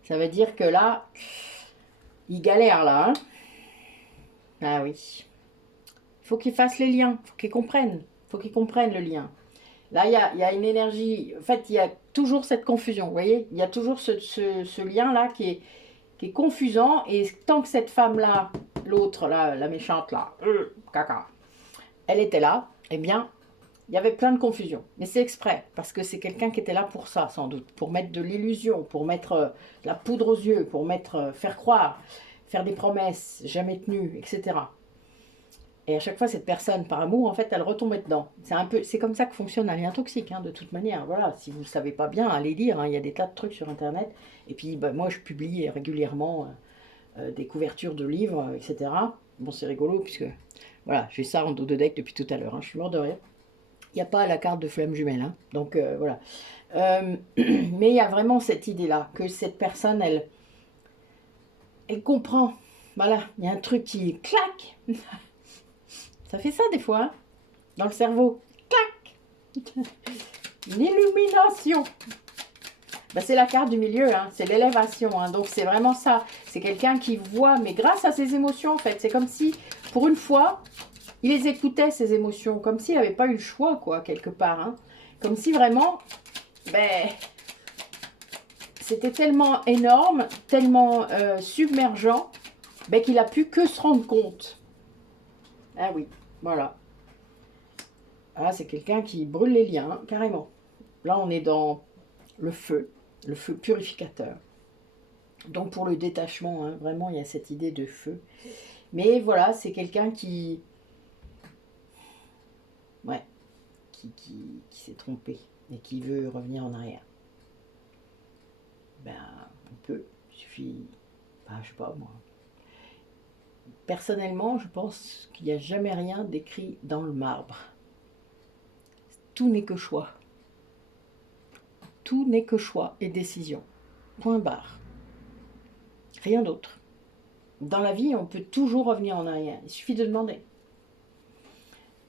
Ça veut dire que là, il galère là. Hein. Ah oui. Il faut qu'il fasse les liens, il faut qu'il comprenne. Il faut qu'il comprenne le lien. Là, il y a une énergie... En fait, il y a toujours cette confusion, vous voyez. Il y a toujours ce lien-là qui est confusant. Et tant que cette femme-là, l'autre, là, la méchante, là, caca, elle était là, eh bien, il y avait plein de confusion. Mais c'est exprès, parce que c'est quelqu'un qui était là pour ça, sans doute. Pour mettre de l'illusion, pour mettre de la poudre aux yeux, pour mettre, faire croire, faire des promesses jamais tenues, etc. Et à chaque fois, cette personne, par amour, en fait, elle retombait dedans. C'est comme ça que fonctionne un lien toxique, hein, de toute manière. Voilà, si vous ne le savez pas bien, allez lire. Hein, il y a des tas de trucs sur Internet. Et puis, bah, moi, je publie régulièrement des couvertures de livres, etc. Bon, c'est rigolo, puisque, voilà, j'ai ça en dos de deck depuis tout à l'heure. Hein, je suis mort de rire. Il n'y a pas la carte de flamme jumelle. Hein, donc, voilà. Mais il y a vraiment cette idée-là, que cette personne, elle comprend. Voilà, il y a un truc qui claque. Ça fait ça des fois, hein, dans le cerveau. Clac. Une illumination. Ben, c'est la carte du milieu, hein, c'est l'élévation. Hein, donc c'est vraiment ça. C'est quelqu'un qui voit, mais grâce à ses émotions en fait. C'est comme si, pour une fois, il les écoutait, ses émotions. Comme s'il n'avait pas eu le choix, quoi, quelque part. Hein. Comme si vraiment, ben, c'était tellement énorme, tellement submergent, ben, qu'il a pu que se rendre compte. Ah oui, voilà. Ah, c'est quelqu'un qui brûle les liens, hein, carrément. Là, on est dans le feu purificateur. Donc, pour le détachement, hein, vraiment, il y a cette idée de feu. Mais voilà, c'est quelqu'un qui... Ouais, qui s'est trompé et qui veut revenir en arrière. Ben, on peut. Il suffit... Enfin, je sais pas, moi. Personnellement, je pense qu'il n'y a jamais rien d'écrit dans le marbre. Tout n'est que choix. Tout n'est que choix et décision. Point barre. Rien d'autre. Dans la vie, on peut toujours revenir en arrière. Il suffit de demander.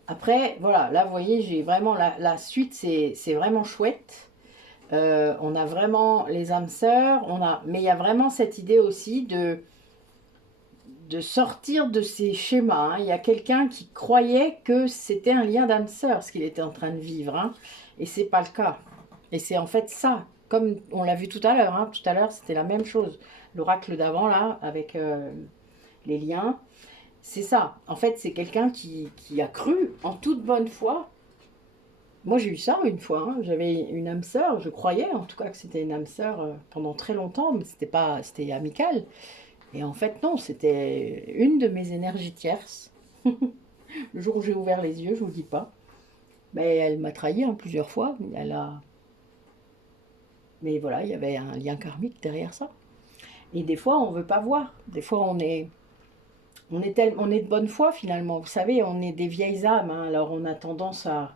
Après, voilà, là, vous voyez, j'ai vraiment... La suite, c'est vraiment chouette. On a vraiment les âmes sœurs. Mais il y a vraiment cette idée aussi de sortir de ces schémas. Hein. Il y a quelqu'un qui croyait que c'était un lien d'âme sœur, ce qu'il était en train de vivre. Hein. Et c'est pas le cas. Et c'est en fait ça. Comme on l'a vu tout à l'heure. Hein. Tout à l'heure, c'était la même chose. L'oracle d'avant, là, avec les liens. C'est ça. En fait, c'est quelqu'un qui a cru en toute bonne foi. Moi, j'ai eu ça une fois. Hein. J'avais une âme sœur. Je croyais en tout cas que c'était une âme sœur pendant très longtemps. Mais c'était amical. Et en fait, non, c'était une de mes énergies tierces. Le jour où j'ai ouvert les yeux, je vous dis pas. Mais elle m'a trahi hein, plusieurs fois. Mais voilà, il y avait un lien karmique derrière ça. Et des fois, on veut pas voir. Des fois, on est de bonne foi finalement. Vous savez, on est des vieilles âmes. Hein, alors, on a tendance à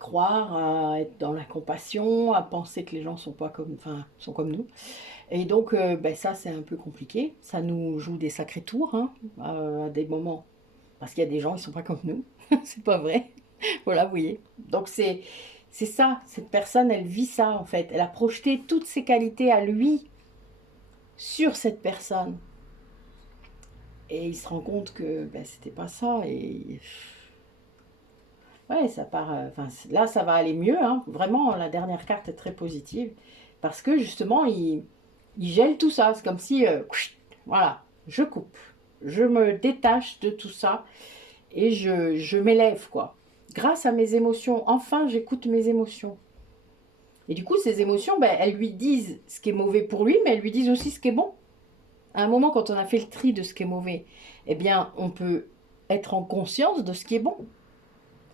croire, à être dans la compassion, à penser que les gens sont comme nous. Et donc, ça, c'est un peu compliqué. Ça nous joue des sacrés tours, hein, à des moments. Parce qu'il y a des gens qui ne sont pas comme nous. C'est pas vrai. Voilà, vous voyez. Donc, c'est ça. Cette personne, elle vit ça, en fait. Elle a projeté toutes ses qualités à lui sur cette personne. Et il se rend compte que c'était pas ça. Et ouais, ça part... là, ça va aller mieux. Hein. Vraiment, la dernière carte est très positive. Parce que, justement, il gèle tout ça. C'est comme si, voilà, je coupe. Je me détache de tout ça et je m'élève, quoi. Grâce à mes émotions, enfin, j'écoute mes émotions. Et du coup, ces émotions, elles lui disent ce qui est mauvais pour lui, mais elles lui disent aussi ce qui est bon. À un moment, quand on a fait le tri de ce qui est mauvais, eh bien, on peut être en conscience de ce qui est bon.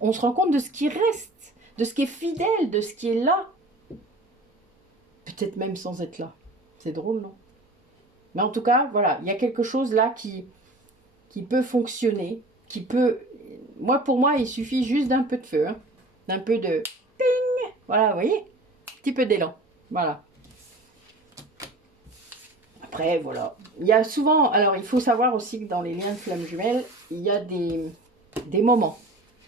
On se rend compte de ce qui reste, de ce qui est fidèle, de ce qui est là. Peut-être même sans être là. C'est drôle, non? Mais en tout cas, voilà, il y a quelque chose là qui peut fonctionner, qui peut... pour moi, il suffit juste d'un peu de feu, hein, d'un peu de... Ping. Voilà, vous voyez? Un petit peu d'élan. Voilà. Après, voilà. Il y a souvent... Alors, il faut savoir aussi que dans les liens de flammes jumelles, il y a des moments.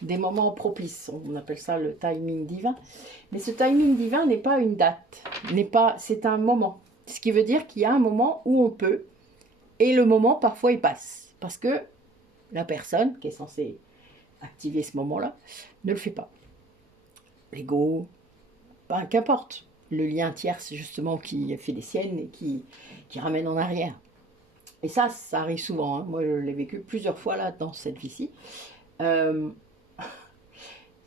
des moments propices. On appelle ça le timing divin. Mais ce timing divin n'est pas une date, c'est un moment. Ce qui veut dire qu'il y a un moment où on peut, et le moment, parfois, il passe. Parce que la personne qui est censée activer ce moment-là ne le fait pas. L'ego, ben, qu'importe. Le lien tierce, justement, qui fait des siennes et qui ramène en arrière. Et ça arrive souvent. Hein. Moi, je l'ai vécu plusieurs fois là, dans cette vie-ci. C'est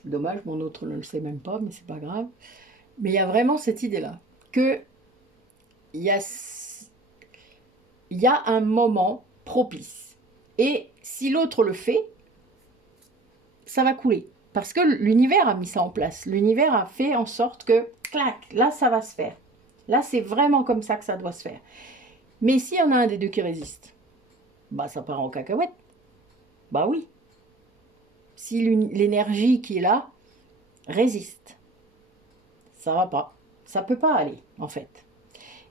dommage, mon autre ne le sait même pas, mais c'est pas grave. Mais il y a vraiment cette idée-là, que il y a un moment propice. Et si l'autre le fait, ça va couler. Parce que l'univers a mis ça en place. L'univers a fait en sorte que, clac, là, ça va se faire. Là, c'est vraiment comme ça que ça doit se faire. Mais s'il y en a un des deux qui résiste, bah ça part en cacahuète. Bah oui. Si l'énergie qui est là résiste, ça va pas. Ça peut pas aller, en fait.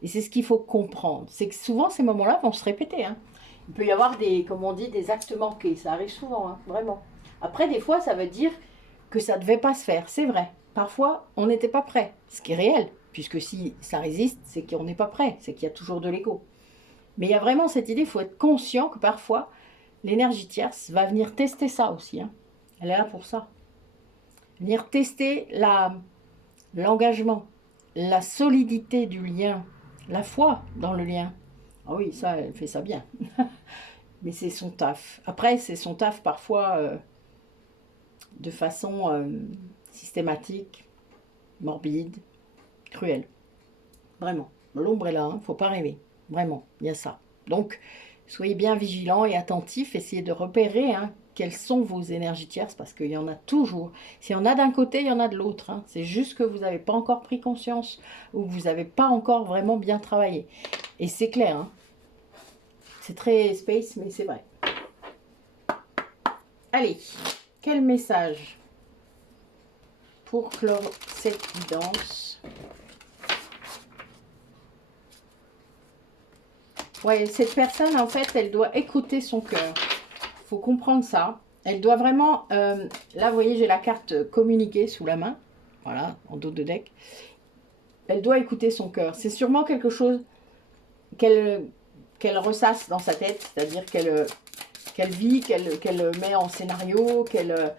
Et c'est ce qu'il faut comprendre. C'est que souvent, ces moments-là vont se répéter. Hein. Il peut y avoir des, comme on dit, des actes manqués. Ça arrive souvent, hein, vraiment. Après, des fois, ça veut dire que ça ne devait pas se faire. C'est vrai. Parfois, on n'était pas prêt. Ce qui est réel. Puisque si ça résiste, c'est qu'on n'est pas prêt. C'est qu'il y a toujours de l'ego. Mais il y a vraiment cette idée, il faut être conscient que parfois, l'énergie tierce va venir tester ça aussi. Hein. Elle est là pour ça. Venir tester l'engagement, la solidité du lien, la foi dans le lien. Ah oui, ça, elle fait ça bien. Mais c'est son taf. Après, c'est son taf parfois de façon systématique, morbide, cruelle. Vraiment. L'ombre est là, hein, faut pas rêver. Vraiment, il y a ça. Donc, soyez bien vigilants et attentifs. Essayez de repérer quelles sont vos énergies tierces parce qu'il y en a toujours. S'il y en a d'un côté, il y en a de l'autre. Hein. C'est juste que vous n'avez pas encore pris conscience ou que vous n'avez pas encore vraiment bien travaillé. Et c'est clair. Hein. C'est très space, mais c'est vrai. Allez, quel message pour clore cette guidance? Ouais, cette personne, en fait, elle doit écouter son cœur. Il faut comprendre ça. Elle doit vraiment... là, vous voyez, j'ai la carte communiquer sous la main. Voilà, en dos de deck. Elle doit écouter son cœur. C'est sûrement quelque chose qu'elle ressasse dans sa tête. C'est-à-dire qu'elle vit, qu'elle met en scénario, qu'elle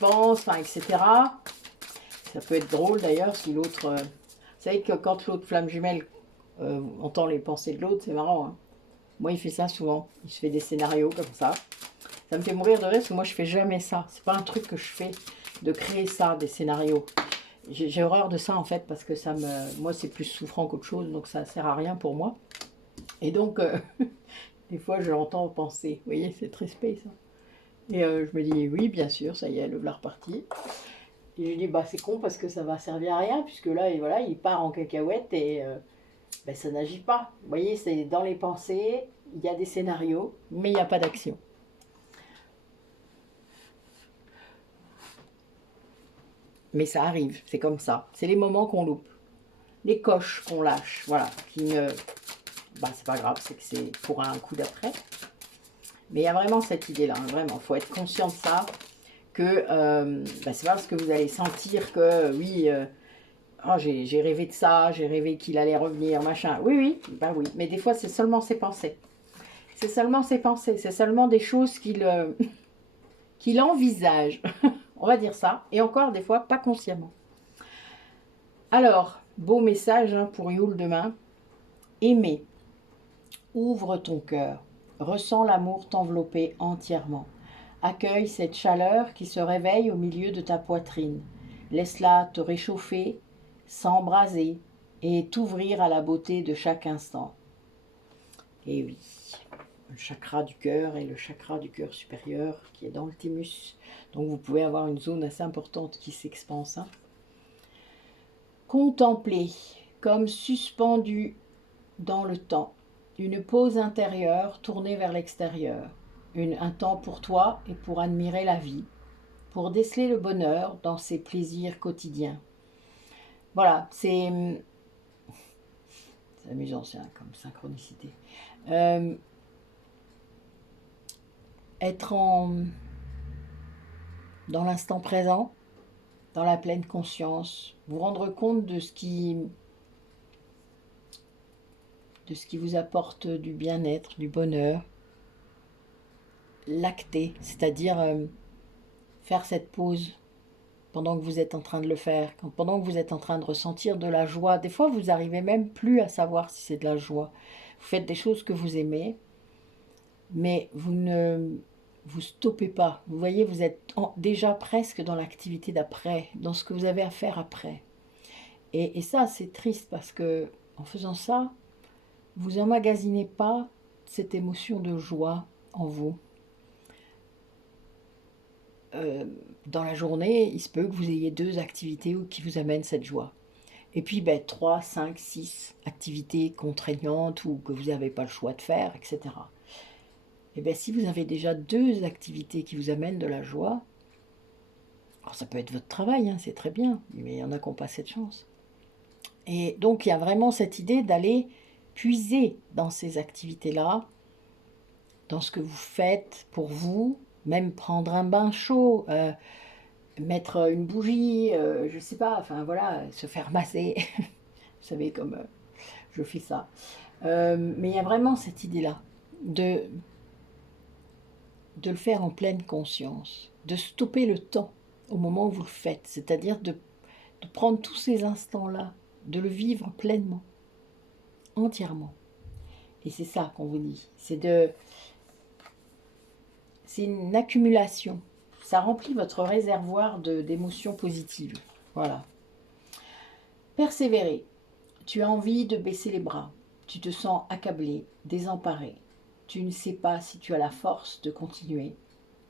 pense, enfin, etc. Ça peut être drôle, d'ailleurs, si l'autre... vous savez que quand l'autre flamme jumelle entend les pensées de l'autre, c'est marrant. Hein. Moi, il fait ça souvent. Il se fait des scénarios comme ça. Ça me fait mourir de rire parce que moi, je fais jamais ça. C'est pas un truc que je fais de créer ça, des scénarios. J'ai horreur de ça, en fait, parce que ça me... Moi, c'est plus souffrant qu'autre chose, donc ça sert à rien pour moi. Et donc, des fois, je l'entends penser. Vous voyez, c'est très space. Hein. Et je me dis, oui, bien sûr, ça y est, le voilà reparti. Et je lui dis, bah, c'est con parce que ça va servir à rien, puisque là, et voilà, il part en cacahuète et... ben, ça n'agit pas. Vous voyez, c'est dans les pensées, il y a des scénarios, mais il n'y a pas d'action. Mais ça arrive, c'est comme ça. C'est les moments qu'on loupe. Les coches qu'on lâche, voilà. Qui ne... Ben, c'est pas grave, c'est que c'est pour un coup d'après. Mais il y a vraiment cette idée-là, hein, vraiment. Il faut être conscient de ça, que ben, c'est pas parce que vous allez sentir que, oui... oh, j'ai rêvé de ça, j'ai rêvé qu'il allait revenir, machin. Oui, oui, bah oui. Mais des fois, c'est seulement ses pensées. C'est seulement ses pensées. C'est seulement des choses qu'il envisage. On va dire ça. Et encore, des fois, pas consciemment. Alors, beau message pour Yule demain. Aimer. Ouvre ton cœur. Ressens l'amour t'envelopper entièrement. Accueille cette chaleur qui se réveille au milieu de ta poitrine. Laisse-la te réchauffer, s'embraser et t'ouvrir à la beauté de chaque instant. Et oui, le chakra du cœur et le chakra du cœur supérieur qui est dans le thymus. Donc vous pouvez avoir une zone assez importante qui s'expanse. Hein. Contempler comme suspendu dans le temps. Une pause intérieure tournée vers l'extérieur. Un temps pour toi et pour admirer la vie. Pour déceler le bonheur dans ses plaisirs quotidiens. Voilà, c'est amusant, c'est comme synchronicité. Être dans l'instant présent, dans la pleine conscience, vous rendre compte de ce qui vous apporte du bien-être, du bonheur, l'acter, c'est-à-dire faire cette pause pendant que vous êtes en train de le faire, pendant que vous êtes en train de ressentir de la joie. Des fois, vous n'arrivez même plus à savoir si c'est de la joie. Vous faites des choses que vous aimez, mais vous ne vous stoppez pas. Vous voyez, vous êtes déjà presque dans l'activité d'après, dans ce que vous avez à faire après. Et ça, c'est triste parce que en faisant ça, vous emmagasinez pas cette émotion de joie en vous. Dans la journée, il se peut que vous ayez 2 activités qui vous amènent cette joie. Et puis 3, 5, 6 activités contraignantes ou que vous n'avez pas le choix de faire, etc. Et bien si vous avez déjà 2 activités qui vous amènent de la joie, alors ça peut être votre travail, hein, c'est très bien, mais il y en a qui n'ont pas cette chance. Et donc il y a vraiment cette idée d'aller puiser dans ces activités-là, dans ce que vous faites pour vous, même prendre un bain chaud, mettre une bougie, je sais pas, enfin voilà, se faire masser, vous savez comme je fais ça. Mais il y a vraiment cette idée-là de le faire en pleine conscience, de stopper le temps au moment où vous le faites, c'est-à-dire de prendre tous ces instants-là, de le vivre pleinement, entièrement. Et c'est ça qu'on vous dit, c'est une accumulation. Ça remplit votre réservoir d'émotions positives. Voilà. Persévérer. Tu as envie de baisser les bras. Tu te sens accablé, désemparé. Tu ne sais pas si tu as la force de continuer.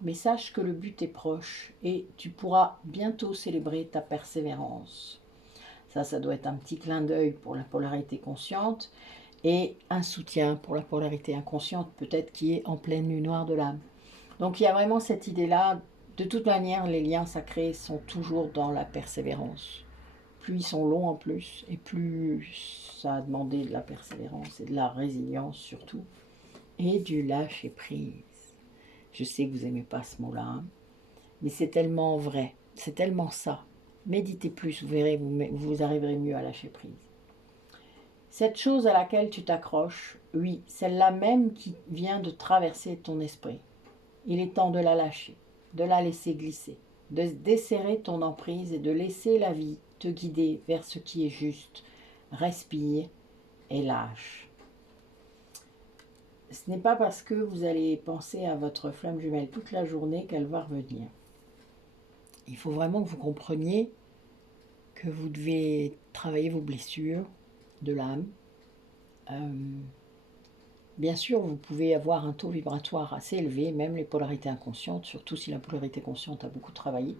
Mais sache que le but est proche et tu pourras bientôt célébrer ta persévérance. Ça doit être un petit clin d'œil pour la polarité consciente et un soutien pour la polarité inconsciente, peut-être qui est en pleine nuit noire de l'âme. Donc il y a vraiment cette idée-là. De toute manière, les liens sacrés sont toujours dans la persévérance. Plus ils sont longs en plus, et plus ça a demandé de la persévérance et de la résilience surtout, et du lâcher-prise. Je sais que vous n'aimez pas ce mot-là, hein, mais c'est tellement vrai, c'est tellement ça. Méditez plus, vous verrez, vous arriverez mieux à lâcher prise. Cette chose à laquelle tu t'accroches, oui, celle-là même qui vient de traverser ton esprit. Il est temps de la lâcher, de la laisser glisser, de desserrer ton emprise et de laisser la vie te guider vers ce qui est juste. Respire et lâche. Ce n'est pas parce que vous allez penser à votre flamme jumelle toute la journée qu'elle va revenir. Il faut vraiment que vous compreniez que vous devez travailler vos blessures de l'âme. Bien sûr, vous pouvez avoir un taux vibratoire assez élevé, même les polarités inconscientes, surtout si la polarité consciente a beaucoup travaillé,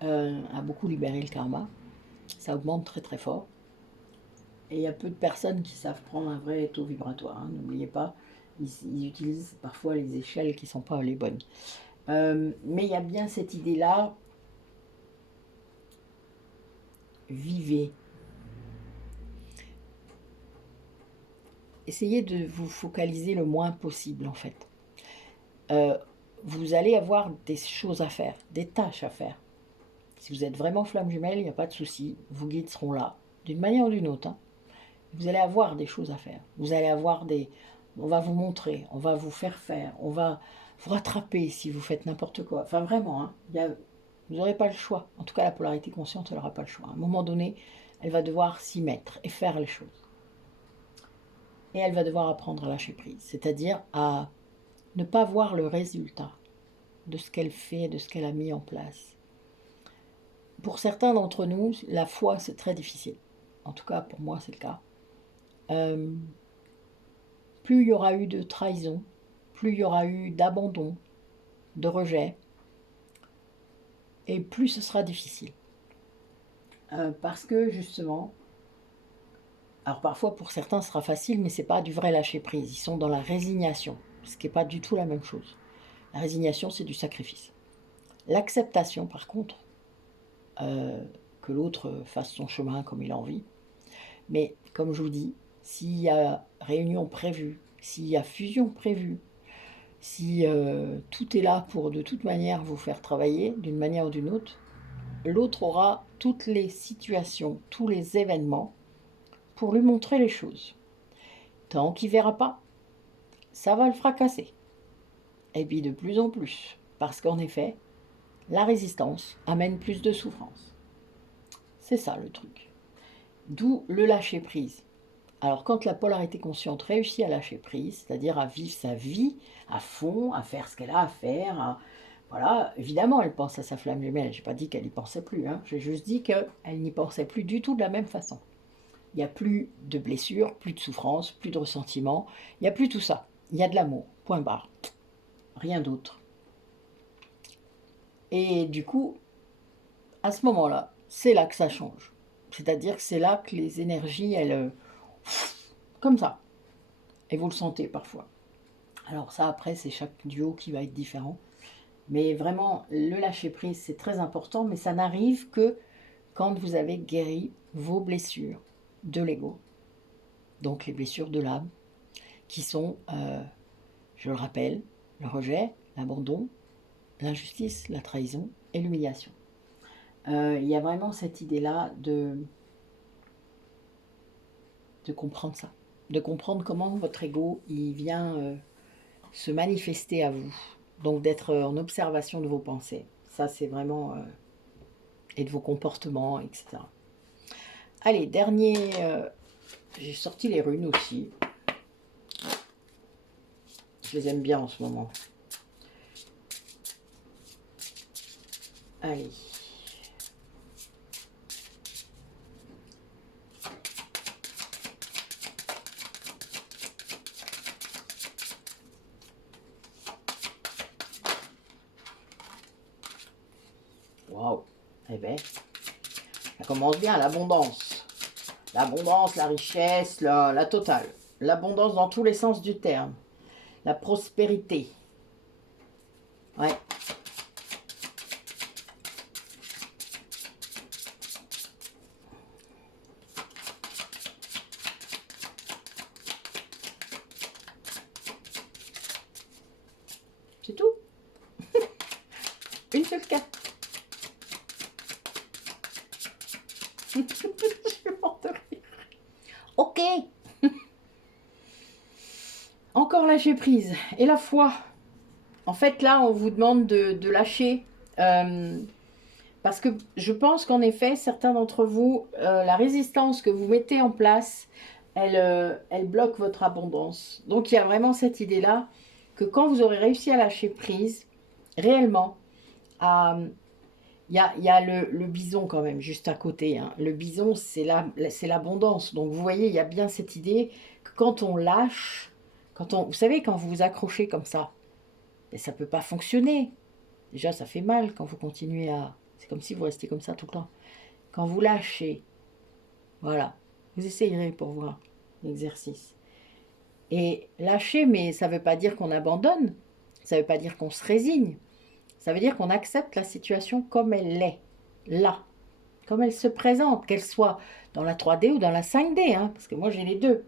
a beaucoup libéré le karma. Ça augmente très très fort. Et il y a peu de personnes qui savent prendre un vrai taux vibratoire. Hein. N'oubliez pas, ils utilisent parfois les échelles qui ne sont pas les bonnes. Mais il y a bien cette idée-là. Vivez. Essayez de vous focaliser le moins possible en fait. Vous allez avoir des choses à faire, des tâches à faire. Si vous êtes vraiment flamme jumelle, il n'y a pas de souci, vos guides seront là, d'une manière ou d'une autre. Hein. Vous allez avoir des choses à faire. Vous allez avoir on va vous montrer, on va vous faire, on va vous rattraper si vous faites n'importe quoi. Enfin vraiment, hein, vous n'aurez pas le choix. En tout cas, la polarité consciente, elle n'aura pas le choix. À un moment donné, elle va devoir s'y mettre et faire les choses. Et elle va devoir apprendre à lâcher prise, c'est-à-dire à ne pas voir le résultat de ce qu'elle fait, de ce qu'elle a mis en place. Pour certains d'entre nous, la foi, c'est très difficile. En tout cas, pour moi, c'est le cas. Plus il y aura eu de trahison, plus il y aura eu d'abandon, de rejet, et plus ce sera difficile. Parce que justement, alors parfois pour certains ce sera facile, mais ce n'est pas du vrai lâcher prise. Ils sont dans la résignation, ce qui n'est pas du tout la même chose. La résignation, c'est du sacrifice. L'acceptation, par contre, que l'autre fasse son chemin comme il a envie. Mais comme je vous dis, s'il y a réunion prévue, s'il y a fusion prévue, Si tout est là pour de toute manière vous faire travailler, d'une manière ou d'une autre, l'autre aura toutes les situations, tous les événements pour lui montrer les choses. Tant qu'il ne verra pas, ça va le fracasser. Et puis de plus en plus. Parce qu'en effet, la résistance amène plus de souffrance. C'est ça le truc. D'où le lâcher-prise. Alors quand la polarité consciente réussit à lâcher prise, c'est-à-dire à vivre sa vie à fond, à faire ce qu'elle a à faire, voilà, évidemment elle pense à sa flamme jumelle, j'ai pas dit qu'elle n'y pensait plus, hein. J'ai juste dit qu'elle n'y pensait plus du tout de la même façon. Il n'y a plus de blessures, plus de souffrance, plus de ressentiment, il n'y a plus tout ça. Il y a de l'amour, point barre. Rien d'autre. Et du coup, à ce moment-là, c'est là que ça change. C'est-à-dire que c'est là que les énergies, elles... comme ça. Et vous le sentez parfois. Alors ça, après, c'est chaque duo qui va être différent. Mais vraiment, le lâcher-prise, c'est très important, mais ça n'arrive que quand vous avez guéri vos blessures de l'ego. Donc les blessures de l'âme, qui sont, je le rappelle, le rejet, l'abandon, l'injustice, la trahison et l'humiliation. Il y a vraiment cette idée-là de comprendre ça. De comprendre comment votre ego, il vient se manifester à vous. Donc d'être en observation de vos pensées. Ça, c'est vraiment... et de vos comportements, etc. Allez, dernier... j'ai sorti les runes aussi. Je les aime bien en ce moment. Allez. Waouh. Eh bien, ça commence bien, l'abondance. L'abondance, la richesse, la totale. L'abondance dans tous les sens du terme. La prospérité. Ouais. C'est tout. Une seule carte. Je suis morte de rire. Ok. Encore lâcher prise. Et la foi. En fait, là, on vous demande de lâcher. Parce que je pense qu'en effet, certains d'entre vous, la résistance que vous mettez en place, elle bloque votre abondance. Donc, il y a vraiment cette idée-là que quand vous aurez réussi à lâcher prise, réellement, il y a le bison quand même, juste à côté, hein. Le bison, c'est l'abondance. Donc, vous voyez, il y a bien cette idée que quand on lâche, vous savez, quand vous vous accrochez comme ça, ça ne peut pas fonctionner. Déjà, ça fait mal quand vous continuez à... C'est comme si vous restiez comme ça tout le temps. Quand vous lâchez, voilà, vous essayerez pour voir l'exercice. Et lâcher, mais ça ne veut pas dire qu'on abandonne, ça ne veut pas dire qu'on se résigne, ça veut dire qu'on accepte la situation comme elle est, là, comme elle se présente, qu'elle soit dans la 3D ou dans la 5D, hein, parce que moi j'ai les deux.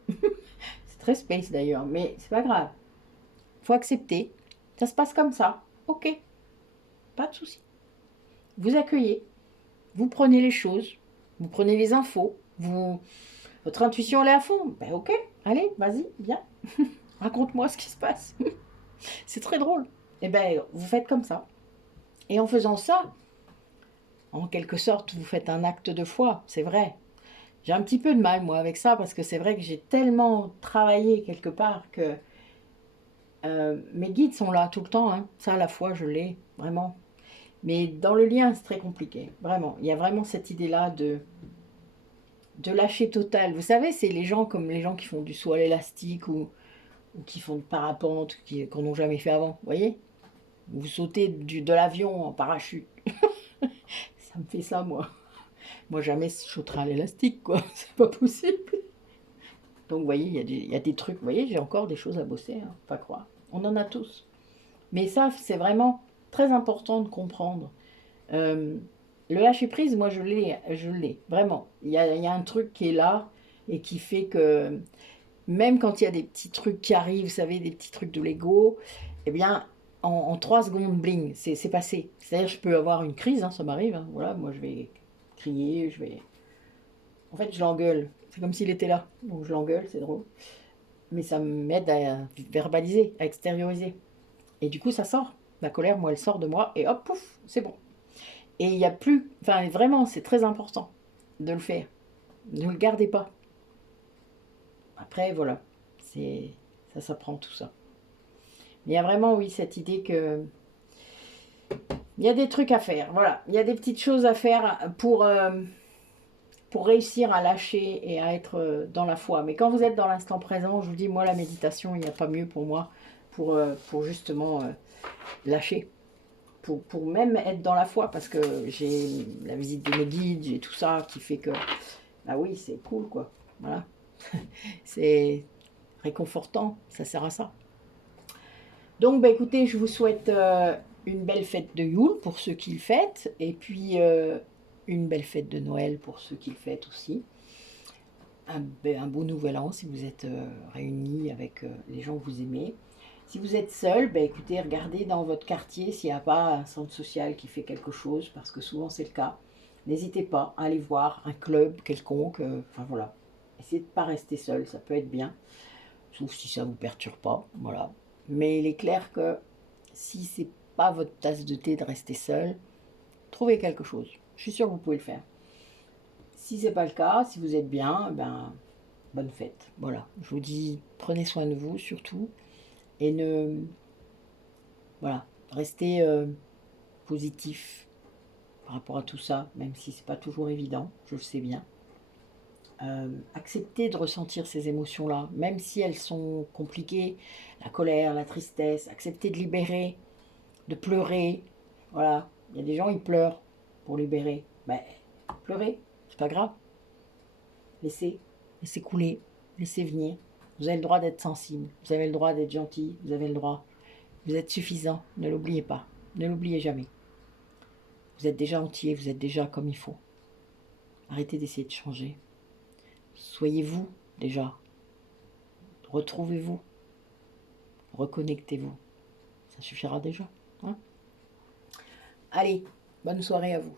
C'est très space d'ailleurs, mais c'est pas grave. Il faut accepter, ça se passe comme ça, ok, pas de souci. Vous accueillez, vous prenez les choses, vous prenez les infos, votre intuition elle est à fond. Ben ok, allez, vas-y, viens, raconte-moi ce qui se passe. C'est très drôle. Et ben vous faites comme ça. Et en faisant ça, en quelque sorte, vous faites un acte de foi, c'est vrai. J'ai un petit peu de mal moi avec ça parce que c'est vrai que j'ai tellement travaillé quelque part que mes guides sont là tout le temps. Hein. Ça, à la foi, je l'ai vraiment. Mais dans le lien, c'est très compliqué, vraiment. Il y a vraiment cette idée-là de lâcher total. Vous savez, c'est les gens comme les gens qui font du saut à l'élastique ou qui font de parapente, qui n'en ont jamais fait avant. Vous voyez? Vous sautez de l'avion en parachute. Ça me fait ça, moi. Moi, jamais je sauterai à l'élastique, quoi. C'est pas possible. Donc, vous voyez, il y a des trucs. Vous voyez, j'ai encore des choses à bosser, hein, pas croire. On en a tous. Mais ça, c'est vraiment très important de comprendre. Le lâcher-prise, moi, je l'ai, vraiment. Il y a un truc qui est là et qui fait que même quand il y a des petits trucs qui arrivent, vous savez, des petits trucs de l'ego, eh bien, en 3 secondes, bling, c'est passé. C'est-à-dire, je peux avoir une crise, hein, ça m'arrive, hein, voilà, moi je vais crier, je vais... En fait, je l'engueule. C'est comme s'il était là. Donc je l'engueule, c'est drôle. Mais ça m'aide à verbaliser, à extérioriser. Et du coup, ça sort. La colère, moi, elle sort de moi et hop, pouf, c'est bon. Et il n'y a plus... Enfin, vraiment, c'est très important de le faire. Ne le gardez pas. Après, voilà. Ça s'apprend tout ça. Mais il y a vraiment, oui, cette idée que... Il y a des trucs à faire, voilà. Il y a des petites choses à faire pour réussir à lâcher et à être dans la foi. Mais quand vous êtes dans l'instant présent, je vous dis, moi, la méditation, il n'y a pas mieux pour moi pour justement lâcher. Pour même être dans la foi, parce que j'ai la visite de mes guides, j'ai tout ça qui fait que, bah oui, c'est cool, quoi. Voilà. C'est réconfortant, ça sert à ça. Donc, bah, écoutez, je vous souhaite une belle fête de Yule pour ceux qui le fêtent, et puis une belle fête de Noël pour ceux qui le fêtent aussi. Un beau nouvel an si vous êtes réunis avec les gens que vous aimez. Si vous êtes seul, bah, écoutez, regardez dans votre quartier s'il n'y a pas un centre social qui fait quelque chose, parce que souvent c'est le cas. N'hésitez pas à aller voir un club quelconque, enfin voilà. Essayez de ne pas rester seul, ça peut être bien, sauf si ça ne vous perturbe pas, voilà. Mais il est clair que si c'est pas votre tasse de thé de rester seul, trouvez quelque chose. Je suis sûre que vous pouvez le faire. Si c'est pas le cas, si vous êtes bien, ben bonne fête. Voilà, je vous dis, prenez soin de vous surtout et voilà, restez positif par rapport à tout ça, même si c'est pas toujours évident, je le sais bien. Acceptez de ressentir ces émotions-là, même si elles sont compliquées, la colère, la tristesse. Acceptez de libérer, de pleurer. Voilà, il y a des gens, ils pleurent pour libérer. Ben, pleurez, c'est pas grave. Laissez couler, laissez venir. Vous avez le droit d'être sensible, vous avez le droit d'être gentil, vous avez le droit. Vous êtes suffisant, ne l'oubliez pas, ne l'oubliez jamais. Vous êtes déjà entier, vous êtes déjà comme il faut. Arrêtez d'essayer de changer. Soyez vous déjà. Retrouvez-vous. Reconnectez-vous. Ça suffira déjà. Hein? Allez, bonne soirée à vous.